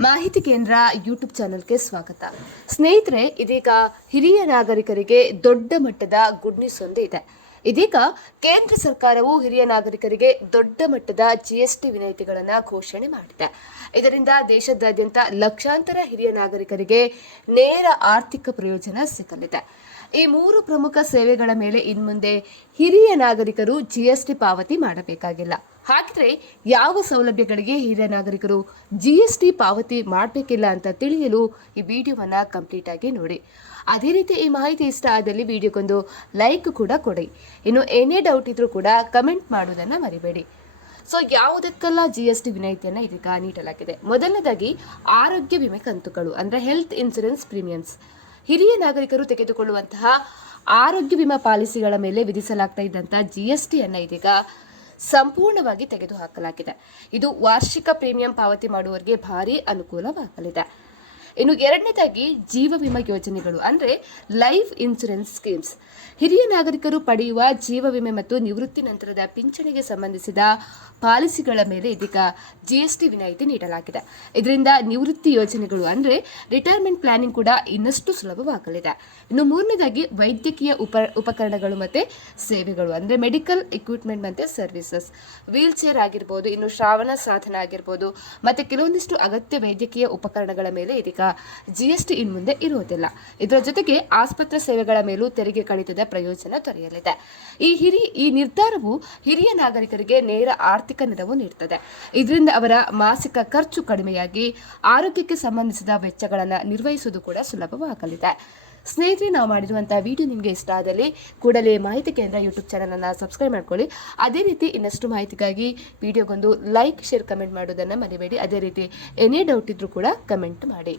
ಮಾಹಿತಿ ಕೇಂದ್ರ ಯೂಟ್ಯೂಬ್ ಚಾನೆಲ್ಗೆ ಸ್ವಾಗತ. ಸ್ನೇಹಿತರೆ, ಇದೀಗ ಹಿರಿಯ ನಾಗರಿಕರಿಗೆ ದೊಡ್ಡ ಮಟ್ಟದ ಗುಡ್ ನ್ಯೂಸ್ ಒಂದು ಇದೆ. ಇದೀಗ ಕೇಂದ್ರ ಸರ್ಕಾರವು ಹಿರಿಯ ನಾಗರಿಕರಿಗೆ ದೊಡ್ಡ ಮಟ್ಟದ ಜಿಎಸ್ಟಿ ವಿನಾಯಿತಿಗಳನ್ನು ಘೋಷಣೆ ಮಾಡಿದೆ. ಇದರಿಂದ ದೇಶದಾದ್ಯಂತ ಲಕ್ಷಾಂತರ ಹಿರಿಯ ನಾಗರಿಕರಿಗೆ ನೇರ ಆರ್ಥಿಕ ಪ್ರಯೋಜನ ಸಿಗಲಿದೆ. ಈ ಮೂರು ಪ್ರಮುಖ ಸೇವೆಗಳ ಮೇಲೆ ಇನ್ಮುಂದೆ ಹಿರಿಯ ನಾಗರಿಕರು ಜಿಎಸ್ಟಿ ಪಾವತಿ ಮಾಡಬೇಕಾಗಿಲ್ಲ. ಹಾಗಿದ್ರೆ ಯಾವ ಸೌಲಭ್ಯಗಳಿಗೆ ಹಿರಿಯ ನಾಗರಿಕರು ಜಿಎಸ್ಟಿ ಪಾವತಿ ಮಾಡಬೇಕಿಲ್ಲ ಅಂತ ತಿಳಿಯಲು ಈ ವಿಡಿಯೋವನ್ನು ಕಂಪ್ಲೀಟ್ ಆಗಿ ನೋಡಿ. ಅದೇ ರೀತಿ ಈ ಮಾಹಿತಿ ಇಷ್ಟ ಆದಲ್ಲಿ ವಿಡಿಯೋಗೊಂದು ಲೈಕ್ ಕೂಡ ಕೊಡಿ. ಇನ್ನು ಏನೇ ಡೌಟ್ ಇದ್ರೂ ಕೂಡ ಕಮೆಂಟ್ ಮಾಡೋದನ್ನ ಮರಿಬೇಡಿ. ಸೊ ಯಾವುದಕ್ಕೆಲ್ಲ ಜಿ ಎಸ್ ಟಿ ವಿನಾಯಿತಿಯನ್ನು ಇದೀಗ ನೀಡಲಾಗಿದೆ. ಮೊದಲನೇದಾಗಿ ಆರೋಗ್ಯ ವಿಮೆ ಕಂತುಗಳು, ಅಂದರೆ ಹೆಲ್ತ್ ಇನ್ಸೂರೆನ್ಸ್ ಪ್ರೀಮಿಯಮ್ಸ್ ಹಿರಿಯ ನಾಗರಿಕರು ತೆಗೆದುಕೊಳ್ಳುವಂತಹ ಆರೋಗ್ಯ ವಿಮಾ ಪಾಲಿಸಿಗಳ ಮೇಲೆ ವಿಧಿಸಲಾಗ್ತಾ ಇದ್ದಂಥ ಜಿ ಎಸ್ ಟಿಯನ್ನು ಇದೀಗ ಸಂಪೂರ್ಣವಾಗಿ ತೆಗೆದುಹಾಕಲಾಗಿದೆ. ಇದು ವಾರ್ಷಿಕ ಪ್ರೀಮಿಯಂ ಪಾವತಿ ಮಾಡುವವರಿಗೆ ಭಾರಿ ಅನುಕೂಲವಾಗಲಿದೆ. ಇನ್ನು ಎರಡನೇದಾಗಿ ಜೀವ ವಿಮಾ ಯೋಜನೆಗಳು, ಅಂದರೆ ಲೈಫ್ ಇನ್ಶೂರೆನ್ಸ್ ಸ್ಕೀಮ್ಸ್ ಹಿರಿಯ ನಾಗರಿಕರು ಪಡೆಯುವ ಜೀವ ವಿಮೆ ಮತ್ತು ನಿವೃತ್ತಿ ನಂತರದ ಪಿಂಚಣಿಗೆ ಸಂಬಂಧಿಸಿದ ಪಾಲಿಸಿಗಳ ಮೇಲೆ ಇದೀಗ ಜಿ ಎಸ್ ಟಿ ವಿನಾಯಿತಿ ನೀಡಲಾಗಿದೆ. ಇದರಿಂದ ನಿವೃತ್ತಿ ಯೋಜನೆಗಳು, ಅಂದರೆ ರಿಟೈರ್ಮೆಂಟ್ ಪ್ಲಾನಿಂಗ್ ಕೂಡ ಇನ್ನಷ್ಟು ಸುಲಭವಾಗಲಿದೆ. ಇನ್ನು ಮೂರನೇದಾಗಿ ವೈದ್ಯಕೀಯ ಉಪ, ಉಪಕರಣಗಳು ಮತ್ತು ಸೇವೆಗಳು, ಅಂದರೆ ಮೆಡಿಕಲ್ ಇಕ್ವಿಪ್ಮೆಂಟ್ ಮತ್ತು ಸರ್ವಿಸಸ್ ವೀಲ್ ಚೇರ್ ಆಗಿರ್ಬೋದು, ಇನ್ನು ಶ್ರಾವಣ ಸಾಧನ ಆಗಿರ್ಬೋದು, ಮತ್ತು ಕೆಲವೊಂದಿಷ್ಟು ಅಗತ್ಯ ವೈದ್ಯಕೀಯ ಉಪಕರಣಗಳ ಮೇಲೆ ಇದೀಗ ಜಿ ಎಸ್ ಟಿ ಇನ್ಮುಂದೆ ಇರುವುದಿಲ್ಲ. ಇದರ ಜೊತೆಗೆ ಆಸ್ಪತ್ರೆ ಸೇವೆಗಳ ಮೇಲೂ ತೆರಿಗೆ ಕಡಿತದ ಪ್ರಯೋಜನ ದೊರೆಯಲಿದೆ. ಈ ಹಿರಿ, ಈ ನಿರ್ಧಾರವು ಹಿರಿಯ ನಾಗರಿಕರಿಗೆ ನೇರ ಆರ್ಥಿಕ ನೆರವು ನೀಡುತ್ತದೆ ಇದರಿಂದ ಅವರ ಮಾಸಿಕ ಖರ್ಚು ಕಡಿಮೆಯಾಗಿ ಆರೋಗ್ಯಕ್ಕೆ ಸಂಬಂಧಿಸಿದ ವೆಚ್ಚಗಳನ್ನು ನಿರ್ವಹಿಸುವುದು ಕೂಡ ಸುಲಭವಾಗಲಿದೆ. ಸ್ನೇಹಿತರೆ, ನಾವು ಮಾಡಿರುವಂತಹ ವಿಡಿಯೋ ನಿಮಗೆ ಇಷ್ಟ ಆದಲ್ಲಿ ಕೂಡಲೇ ಮಾಹಿತಿ ಕೇಂದ್ರ ಯೂಟ್ಯೂಬ್ ಚಾನಲನ್ನು ಸಬ್ಸ್ಕ್ರೈಬ್ ಮಾಡ್ಕೊಳ್ಳಿ. ಅದೇ ರೀತಿ ಇನ್ನಷ್ಟು ಮಾಹಿತಿಗಾಗಿ ವಿಡಿಯೋಗೊಂದು ಲೈಕ್, ಶೇರ್, ಕಮೆಂಟ್ ಮಾಡೋದನ್ನು ಮರಿಬೇಡಿ. ಅದೇ ರೀತಿ ಎನಿ ಡೌಟ್ ಇದ್ರೂ ಕೂಡ ಕಮೆಂಟ್ ಮಾಡಿ.